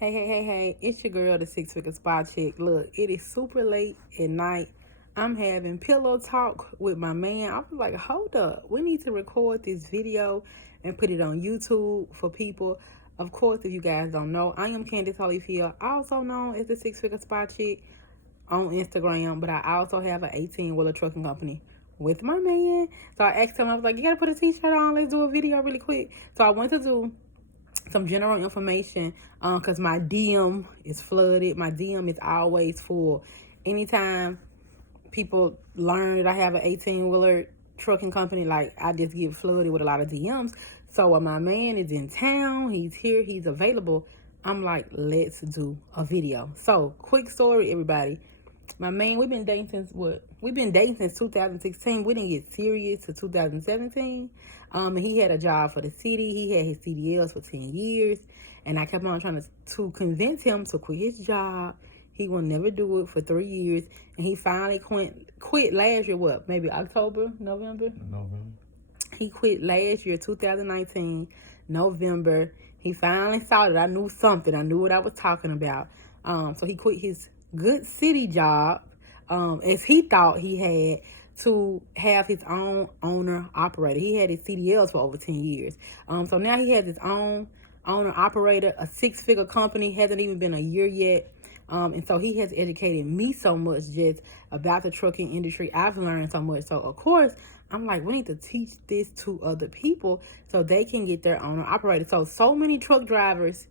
Hey, it's your girl, the Six Figure Spot Chick. Look, it is super late at night. I'm having pillow talk with my man. I was like, hold up, we need to record this video and put it on YouTube for people. Of course, if you guys don't know, I am Candace Holyfield, also known as the Six Figure Spot Chick on Instagram, but I also have an 18-wheeler trucking company with my man. So I asked him, I was like, you gotta put a t-shirt on, let's do a video really quick. So I went to do some general information because my DM is flooded. My DM is always full. Anytime people learn that I have an 18-wheeler trucking company, like, I just get flooded with a lot of DMs. So when my man is in town, he's here, he's available, I'm like, let's do a video. So quick story, everybody. My man, we've been dating since what? We've been dating since 2016. We didn't get serious to 2017. And he had a job for the city. He had his CDLs for 10 years. And I kept on trying to convince him to quit his job. He will never do it for 3 years. And he finally quit last year, what? Maybe October, November? He quit last year, 2019, November. He finally saw that I knew something. I knew what I was talking about. So he quit his good city job, as he thought he had, to have his own owner operator. He had his CDLs for over 10 years. So now he has his own owner operator, a 6-figure company, hasn't even been a year yet. And so he has educated me so much just about the trucking industry. I've learned so much. So of course, I'm like, we need to teach this to other people so they can get their owner operator. So many truck drivers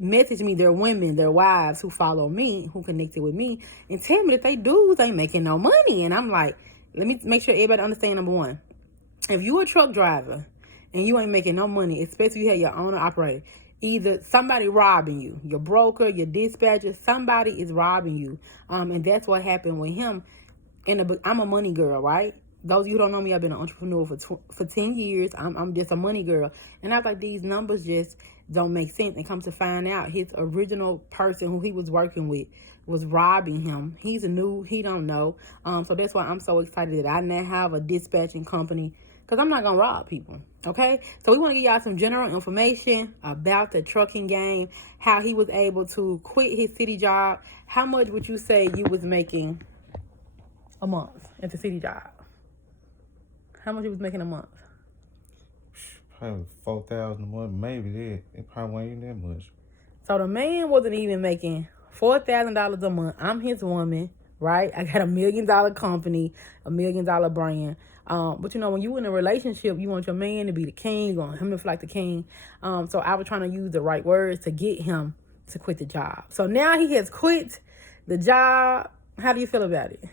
message me, their women, their wives who follow me, who connected with me, and tell me that they dudes ain't making no money. And I'm like, let me make sure everybody understand. Number one, if you a truck driver and you ain't making no money, especially if you have your owner operator, either somebody robbing you, your broker, your dispatcher, somebody is robbing you. And that's what happened with him. I'm a money girl, right? Those of you who don't know me, I've been an entrepreneur for 10 years. I'm just a money girl. And I was like, these numbers just don't make sense. And come to find out, his original person who he was working with was robbing him. He don't know. So that's why I'm so excited that I now have a dispatching company, because I'm not going to rob people, okay? So we want to give y'all some general information about the trucking game, how he was able to quit his city job. How much would you say you was making a month at the city job? How much he was making a month? Probably 4,000 a month, maybe that. It probably wasn't even that much. So the man wasn't even making $4,000 a month. I'm his woman, right? I got $1 million company, $1 million brand. But you know, when you in a relationship, you want your man to be the king, you want him to feel like the king. So I was trying to use the right words to get him to quit the job. So now he has quit the job. How do you feel about it?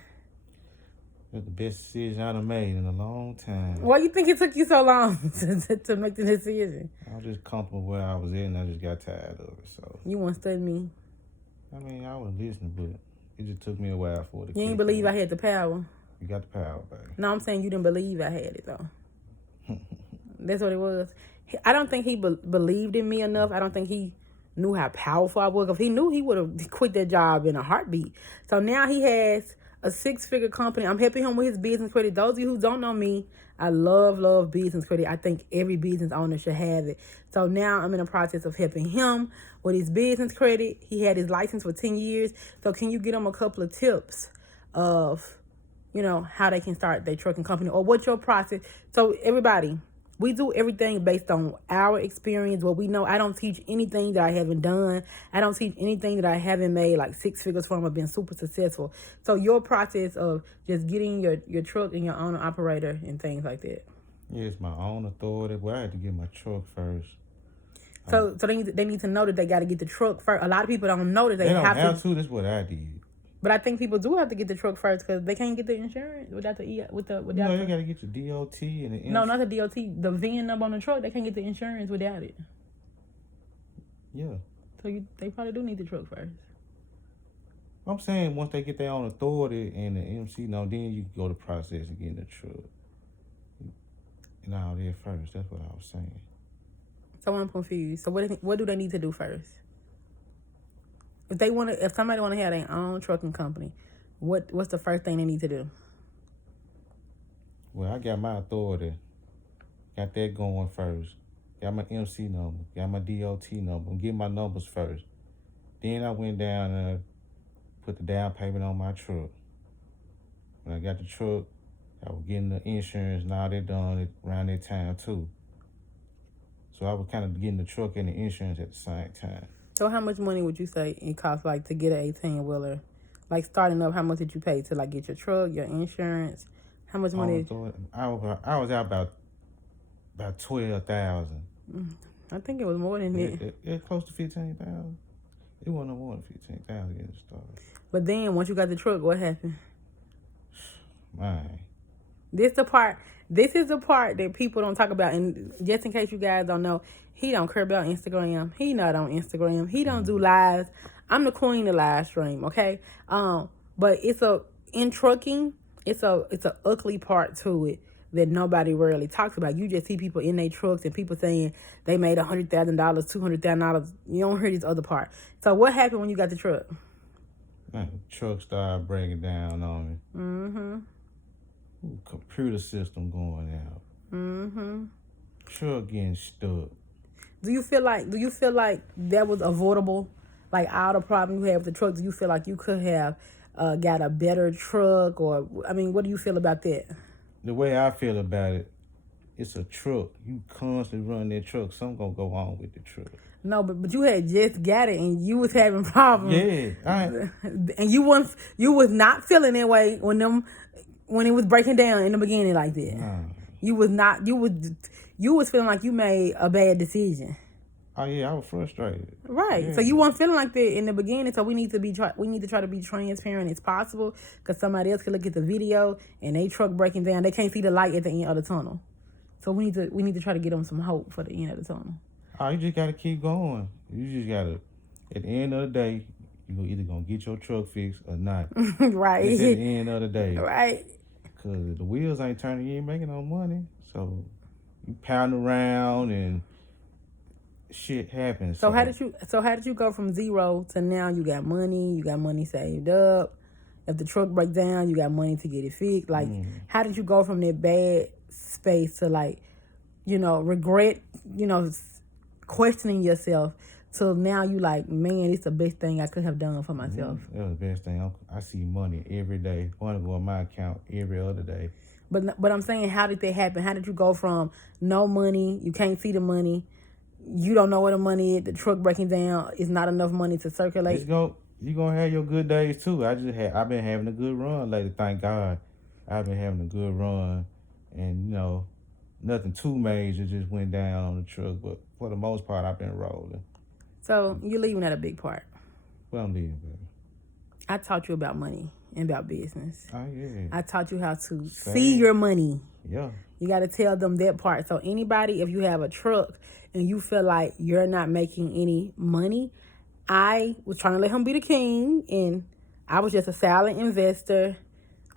That's the best decision I've made in a long time. Why you think it took you so long to make the decision? I was just comfortable where I was at, and I just got tired of it. So You want to study me? I mean, I was listening, but it just took me a while for it to You ain't believe I had the power. You got the power, baby. No, I'm saying you didn't believe I had it, though. That's what it was. I don't think he believed in me enough. I don't think he knew how powerful I was. If he knew, he would have quit that job in a heartbeat. So now he has a 6-figure company. I'm helping him with his business credit. Those of you who don't know me, I love business credit. I think every business owner should have it. So now I'm in the process of helping him with his business credit. He had his license for 10 years. So can you get him a couple of tips of, you know, how they can start their trucking company, or what's your process? So everybody, we do everything based on our experience, what we know. I don't teach anything that I haven't done. I don't teach anything that I haven't made like 6 figures from or been super successful. So your process of just getting your truck and your owner operator and things like that. Yeah, it's my own authority. Well, I had to get my truck first. So they need to know that they got to get the truck first. A lot of people don't know that they don't have to. That's what I did. But I think people do have to get the truck first because they can't get the insurance without without. No, you gotta get the DOT and the. No, not the DOT. The VIN number on the truck. They can't get the insurance without it. Yeah. So they probably do need the truck first. I'm saying once they get their own authority and the MC, then you can go to process of getting the truck. And all that first. That's what I was saying. So I'm confused. So what do they need to do first? If somebody want to have their own trucking company, what's the first thing they need to do? Well, I got my authority. Got that going first. Got my MC number. Got my DOT number. I'm getting my numbers first. Then I went down and put the down payment on my truck. When I got the truck, I was getting the insurance. Now they done it around that time too. So I was kind of getting the truck and the insurance at the same time. So how much money would you say it costs like to get an 18-wheeler? Like starting up, how much did you pay to like get your truck, your insurance? How much money? I was out about 12,000. I think it was more than that. It close to 15,000. It wasn't no more than 15,000 getting started. But then once you got the truck, what happened? Man. This is the part that people don't talk about. And just in case you guys don't know, he don't care about Instagram. He not on Instagram. He don't do lives. I'm the queen of live stream, okay? But in trucking, it's a ugly part to it that nobody rarely talks about. You just see people in their trucks and people saying they made $100,000, $200,000. You don't hear this other part. So what happened when you got the truck? Man, the truck started breaking down on me. Mm-hmm. Computer system going out. Mm-hmm. Truck getting stuck. Do you feel like that was avoidable? Like all the problem you had with the truck, do you feel like you could have got a better truck? Or, I mean, what do you feel about that? The way I feel about it, it's a truck. You constantly run that truck. Something gonna go on with the truck. No, but you had just got it and you was having problems. Yeah. And you was not feeling that way when it was breaking down in the beginning like that. Nah. You was feeling like you made a bad decision. Oh yeah, I was frustrated. Right. Yeah. So you weren't feeling like that in the beginning. So we need to try to be transparent as possible, because somebody else can look at the video and they truck breaking down. They can't see the light at the end of the tunnel. So we need to try to get them some hope for the end of the tunnel. Oh, you just gotta keep going. You just gotta. At the end of the day, you either gonna get your truck fixed or not. Right. It's at the end of the day. Right. Cause the wheels ain't turning, you ain't making no money. So you pound around and shit happens. So how did you go from zero to now you got money saved up? If the truck breaks down, you got money to get it fixed. Like, how did you go from that bad space to like, regret, questioning yourself, to now you like, man, it's the best thing I could have done for myself? That was the best thing. I see money every day. Money go in my account every other day. But I'm saying, how did that happen? How did you go from no money, you can't see the money, you don't know where the money is, the truck breaking down, it's not enough money to circulate? You gonna have your good days too. I've been having a good run lately, thank God. I've been having a good run, and nothing too major just went down on the truck, but for the most part, I've been rolling. So you're leaving at a big part. Well, I'm leaving, baby. I taught you about money and about business. Oh, yeah. I taught you how to see your money. Yeah. You got to tell them that part. So anybody, if you have a truck and you feel like you're not making any money, I was trying to let him be the king, and I was just a silent investor.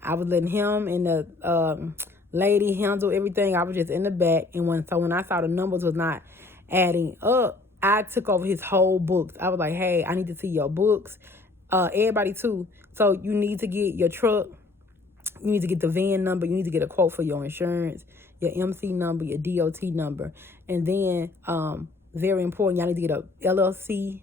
I was letting him and the lady handle everything. I was just in the back. And when I saw the numbers was not adding up, I took over his whole books. I was like, hey, I need to see your books. Everybody too. So you need to get your truck. You need to get the VIN number. You need to get a quote for your insurance, your MC number, your DOT number. And then, very important, y'all need to get a LLC,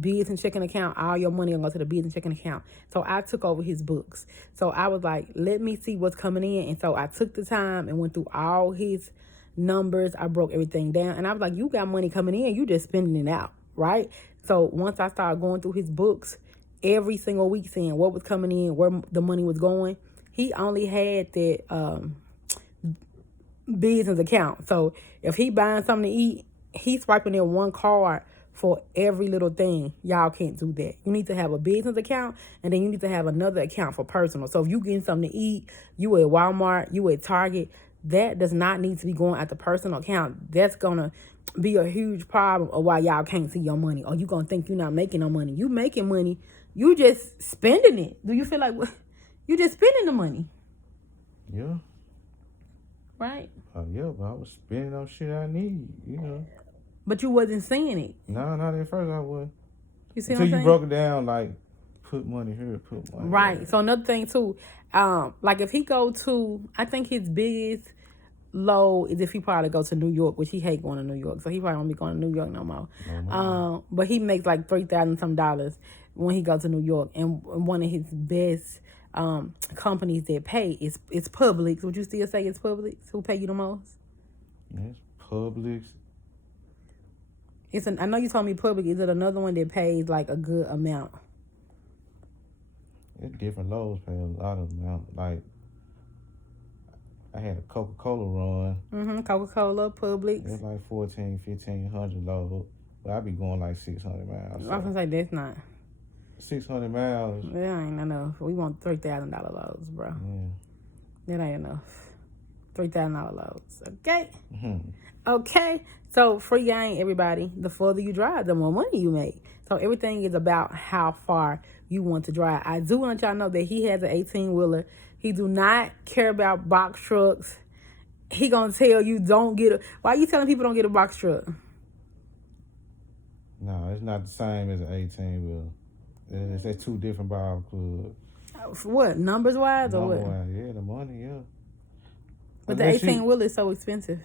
business checking account. All your money will go to the business checking account. So I took over his books. So I was like, let me see what's coming in. And so I took the time and went through all his numbers. I broke everything down. And I was like, you got money coming in. You just spending it out, right? So once I started going through his books every single week, seeing what was coming in, where the money was going, he only had that business account. So if he buying something to eat, he's swiping in one card for every little thing. Y'all can't do that. You need to have a business account, and then you need to have another account for personal. So if you getting something to eat, you at Walmart, you at Target, that does not need to be going at the personal account. That's going to be a huge problem of why y'all can't see your money, or you going to think you're not making no money. You making money. You just spending it. Do you feel like you just spending the money? Yeah. Right? Yeah, but I was spending on shit I need, But you wasn't seeing it. No, not at first I was. You see Until what I'm saying? you broke it down, like, put money here, put money right. there. So another thing too, like if he go to, I think his biggest load is if he probably go to New York, which he hate going to New York, so he probably won't be going to New York no more. But he makes like $3,000 some when he goes to New York, and one of his best companies that pay is Publix. Would you still say it's Publix who pay you the most? It's Publix. I know you told me Publix. Is it another one that pays like a good amount? It's different loads pay a lot of amount. Like I had a Coca-Cola run. Coca-Cola, Publix. It's like 1,500 load. But I be going like 600 miles. So. I was gonna say that's not 600 miles. That ain't enough. We want $3,000 loads, bro. Yeah. That ain't enough. $3,000 loads. Okay. Mm-hmm. Okay. So free game, everybody. The further you drive, the more money you make. So everything is about how far you want to drive. I do want y'all to know that he has an 18-wheeler. He do not care about box trucks. He gonna tell you don't get a. Why are you telling people don't get a box truck? No, it's not the same as an 18-wheeler. It's two different ball clubs. What, numbers wise or what? Number-wise, yeah, the money, yeah. But the 18-wheeler is so expensive.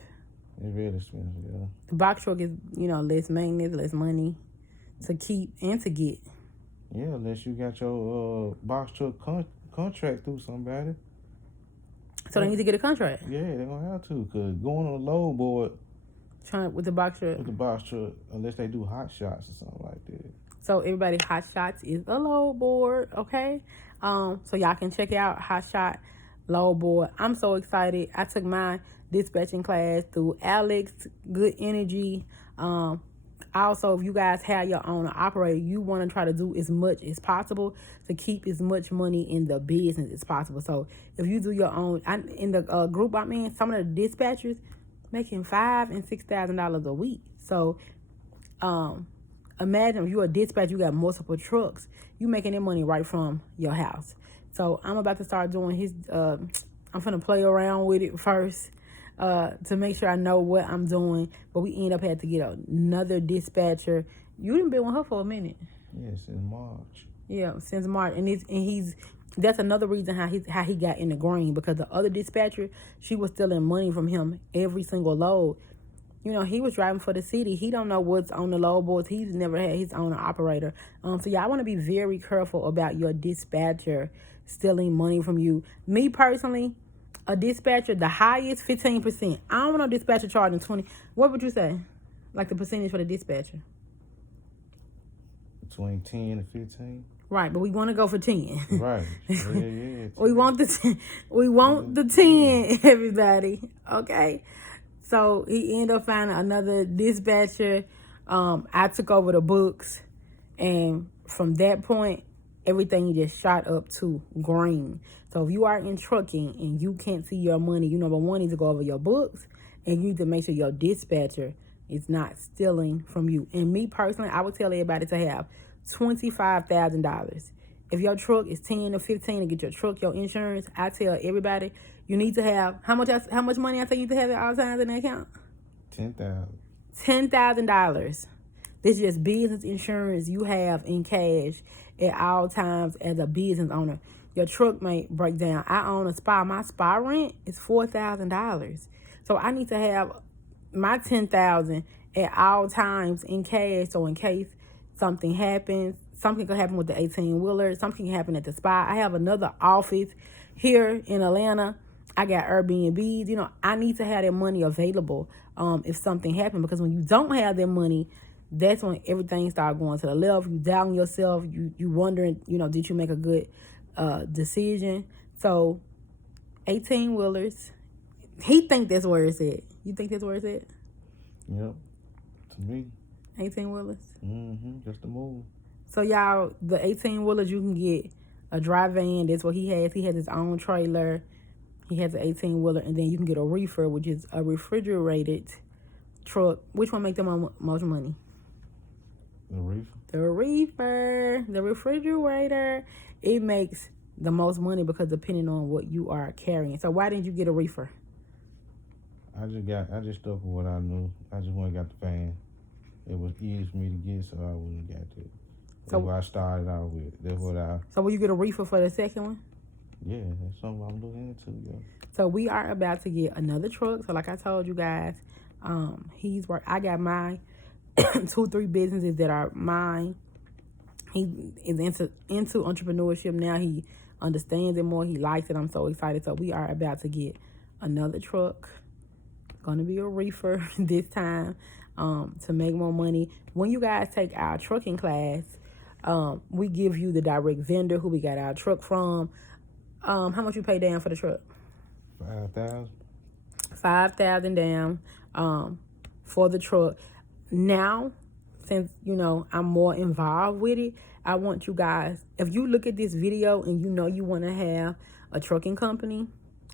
It's really expensive, yeah. The box truck is, less maintenance, less money to keep and to get. Yeah, unless you got your box truck contract through somebody. So they need to get a contract. Yeah, they're gonna have to, cause going on a load board. With the box truck. With the box truck, unless they do hot shots or something like that. So everybody, Hot Shots is a load board, okay? So y'all can check out Hot Shot load board. I'm so excited. I took my dispatching class through Alex, Good Energy. Also, if you guys have your own operator, you want to try to do as much as possible to keep as much money in the business as possible. So if you do your own, in the group I'm in, some of the dispatchers making $5,000 and $6,000 a week. So imagine if you're a dispatcher, you got multiple trucks, you making that money right from your house. So I'm about to start doing his, I'm going to play around with it first to make sure I know what I'm doing. But we end up having to get another dispatcher. You done been with her for a minute. Yeah, since March. Yeah, since March. That's another reason how he got in the green, because the other dispatcher, she was stealing money from him every single load. He was driving for the city. He don't know what's on the load boards. He's never had his own operator. So y'all want to be very careful about your dispatcher stealing money from you. Me personally, a dispatcher, the highest 15%. I don't want no dispatcher charging 20. What would you say? Like the percentage for the dispatcher? Between 10 and 15. Right, but we want to go for 10. Right. Yeah. We want the 10. We want the 10, everybody. Okay. So he ended up finding another dispatcher. I took over the books, and from that point, everything just shot up to green. So if you are in trucking and you can't see your money, number one, need to go over your books, and you need to make sure your dispatcher is not stealing from you. And me personally, I would tell everybody to have $25,000. If your truck is 10 or 15 to get your truck, your insurance, I tell everybody you need to have how much money I say you need to have at all times in the account? $10,000. This is just business insurance you have in cash at all times as a business owner. Your truck may break down. I own a spa. My spa rent is $4,000. So I need to have my $10,000 at all times in cash. So in case something happens, something could happen with the 18-wheeler. Something can happen at the spa. I have another office here in Atlanta. I got Airbnbs. I need to have that money available if something happens. Because when you don't have that money, that's when everything starts going to the left. You doubting yourself. You wondering, did you make a good decision? So 18-wheelers, he think that's where it's at. You think that's where it's at? Yep. To me. 18-wheelers? Just a move. So y'all, the 18-wheelers, you can get a dry van. That's what he has. He has his own trailer. He has an 18-wheeler. And then you can get a Reefer, which is a refrigerated truck. Which one make the most money? The Reefer. The Reefer. The refrigerator. It makes the most money because depending on what you are carrying. So why didn't you get a Reefer? I just stuck with what I knew. I just went and got the van. It was easy for me to get, so I wouldn't got it. That's what I started out with. That's what I... So will you get a Reefer for the second one? Yeah, that's something I'm looking into, yeah. So we are about to get another truck. So like I told you guys, I got my 2-3 businesses that are mine. He is into entrepreneurship now. He understands it more. He likes it. I'm so excited. So we are about to get another truck. Gonna be a reefer this time, to make more money. When you guys take our trucking class, we give you the direct vendor who we got our truck from. How much you pay down for the truck? 5,000. 5,000 down, for the truck. Now, since I'm more involved with it, I want you guys, if you look at this video and you want to have a trucking company,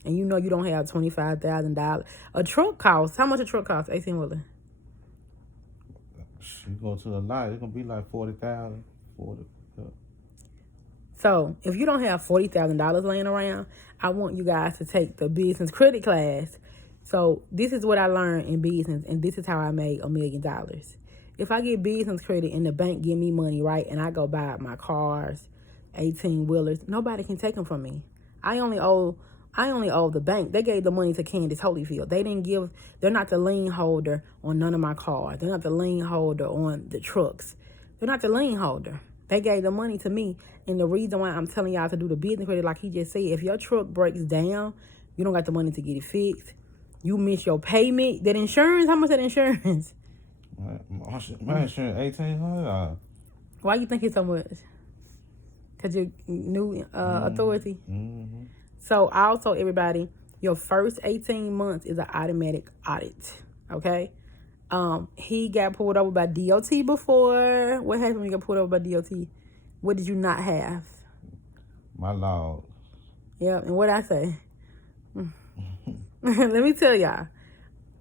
and you don't have $25,000, a truck costs, how much a truck costs, 18-wheeler? You go to the lot, it's gonna be like 40,000. 40. Yeah. So if you don't have $40,000 laying around, I want you guys to take the business credit class. So this is what I learned in business, and this is how I made $1 million. If I get business credit and the bank give me money, right, and I go buy my cars, 18-wheelers, nobody can take them from me. I only owe the bank. They gave the money to Candace Holyfield. They're not the lien holder on none of my cars. They're not the lien holder on the trucks. They're not the lien holder. They gave the money to me. And the reason why I'm telling y'all to do the business credit, like he just said, if your truck breaks down, you don't got the money to get it fixed. You miss your payment. That insurance, how much that insurance? My insurance $1,800. Why you think it's so much? Because you're new authority? Mm-hmm. So also, everybody, your first 18 months is an automatic audit, okay? He got pulled over by DOT before. What happened when you got pulled over by DOT? What did you not have? My log. Yeah, and what I say? Let me tell y'all.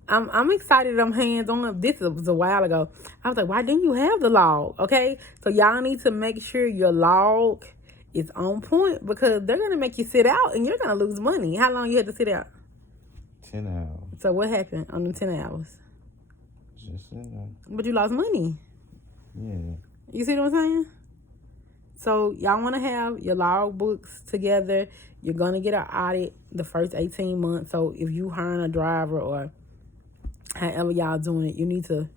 I'm excited. I'm hands on. This was a while ago. I was like, why didn't you have the log? Okay, so y'all need to make sure your log is on point, because they're gonna make you sit out and you're gonna lose money. How long you had to sit out? 10 hours. So what happened on them 10 hours? Just sitting there. But you lost money. Yeah. You see what I'm saying? So y'all want to have your log books together. You're going to get an audit the first 18 months. So if you hiring a driver or however y'all doing it, you need to,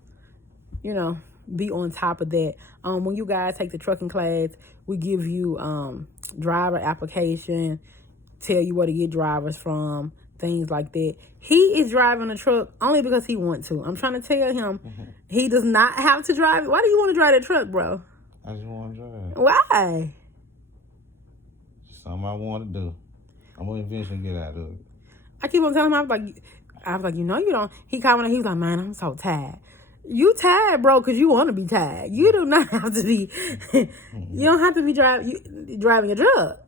be on top of that. When you guys take the trucking class, we give you driver application, tell you where to get drivers from, things like that. He is driving a truck only because he wants to. I'm trying to tell him he does not have to drive it. Why do you want to drive that truck, bro? I just want to drive. Why? Something I want to do. I'm going to eventually get out of it. I keep on telling him, I was like, you don't. He called me and he was like, man, I'm so tired. You tired, bro, because you want to be tired. You do not have to be, you don't have to be driving a truck.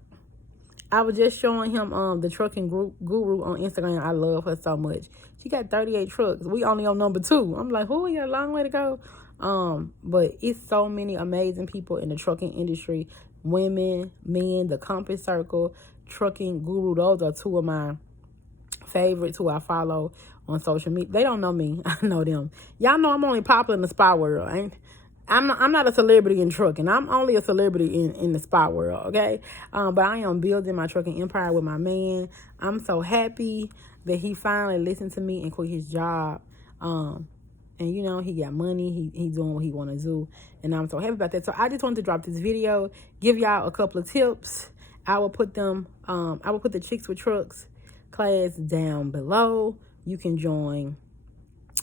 I was just showing him the trucking guru on Instagram. I love her so much. She got 38 trucks. We only on number 2. I'm like, you got a long way to go. But it's so many amazing people in the trucking industry. Women, men, the Compass Circle, Trucking Guru. Those are 2 of my favorites who I follow on social media. They don't know me. I know them. Y'all know I'm only popular in the spa world. I'm not a celebrity in trucking. I'm only a celebrity in the spa world, okay? But I am building my trucking empire with my man. I'm so happy that he finally listened to me and quit his job. And he got money. He's doing what he want to do, and I'm so happy about that. So I just wanted to drop this video, give y'all a couple of tips. I will put the Chicks with Trucks class down below. You can join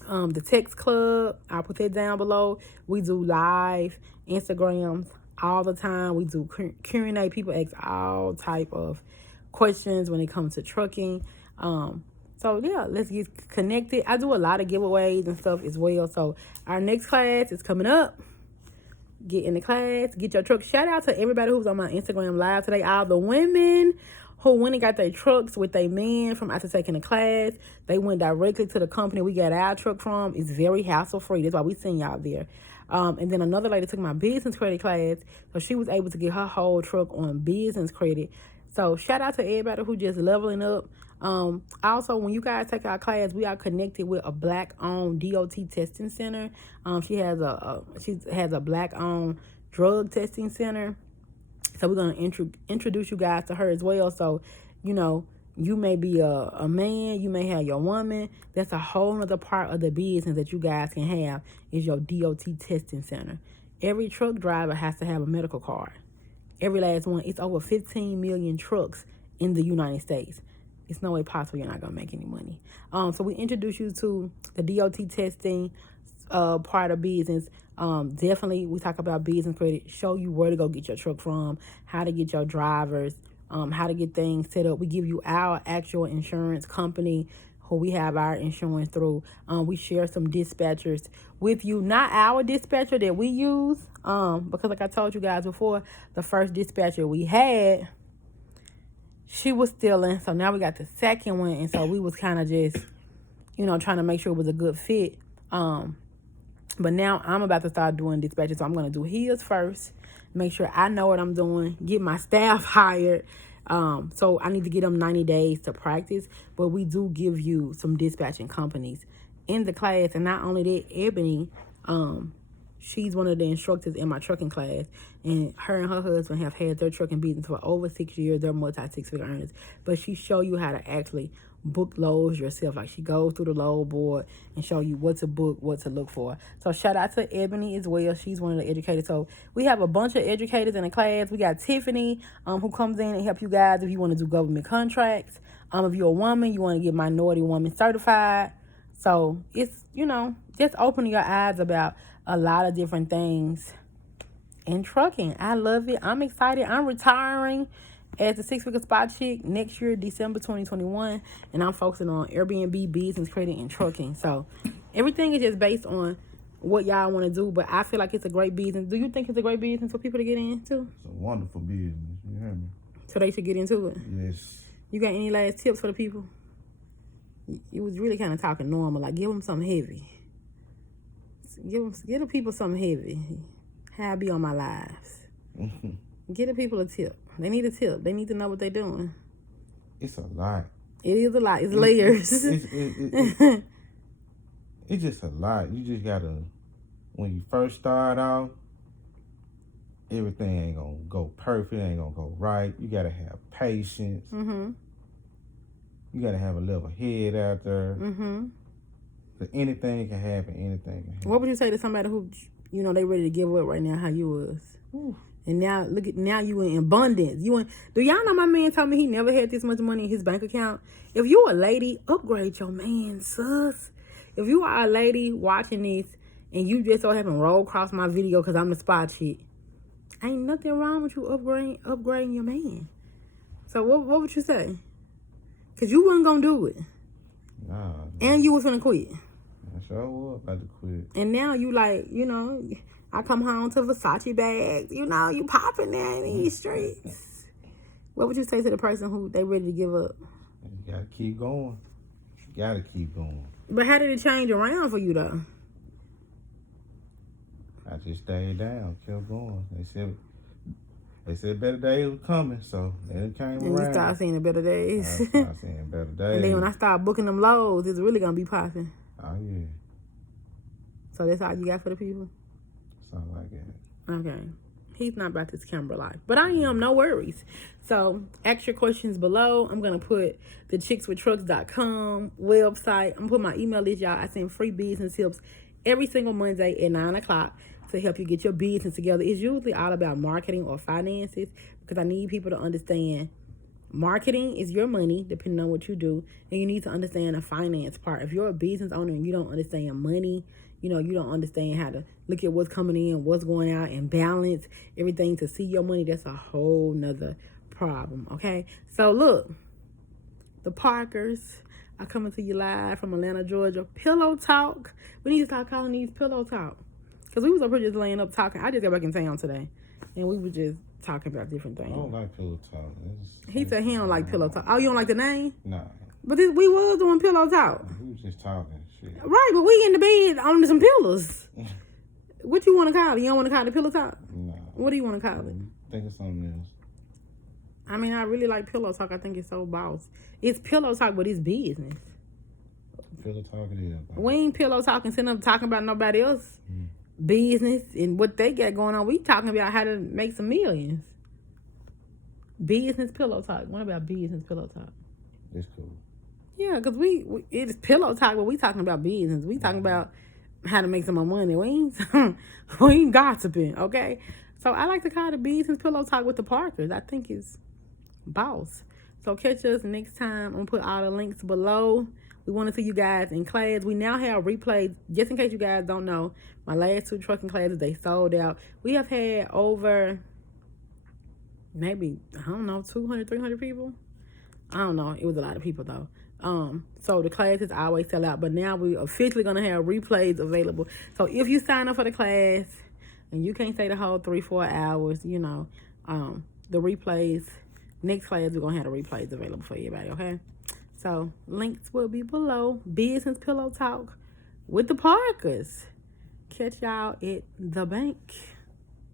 the text club. I'll put that down below. We do live Instagrams all the time. We do Q&A. People ask all type of questions when it comes to trucking. So yeah, let's get connected. I do a lot of giveaways and stuff as well. So our next class is coming up. Get in the class, get your truck. Shout out to everybody who's on my Instagram live today. All the women who went and got their trucks with their men from after taking the class. They went directly to the company we got our truck from. It's very hassle free. That's why we send y'all there. And then another lady took my business credit class, so she was able to get her whole truck on business credit. So shout out to everybody who just leveling up. Also, when you guys take our class, we are connected with a Black-owned DOT testing center. She has a Black-owned drug testing center. So we're going to introduce you guys to her as well. So, you know, you may be a man, you may have your woman. That's a whole other part of the business that you guys can have is your DOT testing center. Every truck driver has to have a medical card. Every last one. It's over 15 million trucks in the United States. It's no way possible you're not going to make any money. So we introduce you to the DOT testing part of business. Definitely we talk about business credit, show you where to go get your truck from, how to get your drivers, how to get things set up. We give you our actual insurance company who we have our insurance through. We share some dispatchers with you, not our dispatcher that we use, because like I told you guys before, the first dispatcher we had, she was stealing. So now we got the second one, and so we was kind of just, you know, trying to make sure it was a good fit. But now I'm about to start doing dispatches, so I'm going to do his first, make sure I know what I'm doing, get my staff hired. So I need to get them 90 days to practice, but we do give you some dispatching companies in the class. And not only that, Ebony, she's one of the instructors in my trucking class, and her husband have had their trucking business for over 6 years. They're multi-six-figure earners, but she show you how to actually book loads yourself. Like, she goes through the load board and show you what to book, what to look for. So shout out to Ebony as well. She's one of the educators. So we have a bunch of educators in the class. We got Tiffany, who comes in and help you guys if you want to do government contracts. If you're a woman, you want to get minority woman certified. So it's, you know, just opening your eyes about a lot of different things in trucking. I love it. I'm excited. I'm retiring as a six-figure spot chick next year, December 2021, and I'm focusing on Airbnb, business credit, and trucking. So everything is just based on what y'all want to do, but I feel like it's a great business. Do you think it's a great business for people to get into? It's a wonderful business. You hear me? So they should get into it? Yes. You got any last tips for the people? You was really kind of talking normal, like give them something heavy. Give the people something heavy. How I be on my lives. Give the people a tip. They need a tip. They need to know what they're doing. It's a lot. It is a lot. It's layers. It's just a lot. You just gotta, when you first start out, everything ain't gonna go perfect, ain't gonna go right. You gotta have patience. Mm-hmm. You gotta have a level head out there. Mm-hmm. Anything can happen. Anything can happen. What would you say to somebody who, you know, they ready to give up right now? How you was? Ooh. And now now you in abundance. Do y'all know my man told me he never had this much money in his bank account? If you a lady, upgrade your man, sus. If you are a lady watching this and you just so happen roll across my video because I'm the spot chick, ain't nothing wrong with you upgrading your man. So what would you say? Because you wasn't gonna do it. Nah. And you was gonna quit. I sure was about to quit. And now you like, you know, I come home to Versace bags. You know, you popping there in these streets. What would you say to the person who they ready to give up? You gotta keep going. You gotta keep going. But how did it change around for you though? I just stayed down, kept going. They said better days were coming, so it came around. And you start seeing the better days. I started seeing better days. And then when I start booking them loads, it's really gonna be popping. Oh yeah. So that's all you got for the people? Something like that. Okay. He's not about this camera life. But I am, no worries. So ask your questions below. I'm going to put the chickswithtrucks.com website. I'm going to put my email list, y'all. I send free business tips every single Monday at 9 o'clock to help you get your business together. It's usually all about marketing or finances because I need people to understand marketing is your money, depending on what you do. And you need to understand the finance part. If you're a business owner and you don't understand money, you know, you don't understand how to look at what's coming in, what's going out, and balance everything to see your money, that's a whole nother problem, okay? So, look, the Parkers are coming to you live from Atlanta, Georgia. Pillow Talk. We need to start calling these Pillow Talk. Because we was up here just laying up talking. I just got back in town today, and we were just talking about different things. I don't like Pillow Talk. He said he don't like Pillow Talk. Oh, you don't like the name? Nah. But we was doing Pillow Talk. We was just talking shit. Right, but we in the bed on some pillows. What you want to call it? You don't want to call it Pillow Talk? Nah. What do you want to call it? Think of something else. I mean, I really like Pillow Talk. I think it's so boss. It's Pillow Talk, but it's business. Pillow Talk it is. We ain't Pillow Talking, sitting up talking about nobody else business and what they got going on. We talking about how to make some millions. Business pillow talk. What about business pillow talk? It's cool. Yeah, because it is pillow talk, but we talking about business. We talking about how to make some more money. We ain't gossiping, okay? So I like to call it business pillow talk with the Parkers. I think it's boss. So catch us next time. I'm gonna put all the links below. We want to see you guys in class. We now have replays. Just in case you guys don't know, my last 2 trucking classes, they sold out. We have had over maybe, I don't know, 200, 300 people. I don't know. It was a lot of people though. So the classes always sell out, but now we officially gonna have replays available. So if you sign up for the class and you can't stay the whole 3-4 hours, you know, the replays, next class we're gonna have the replays available for everybody, okay? So links will be below. Business pillow talk with the Parkers. Catch y'all at the bank.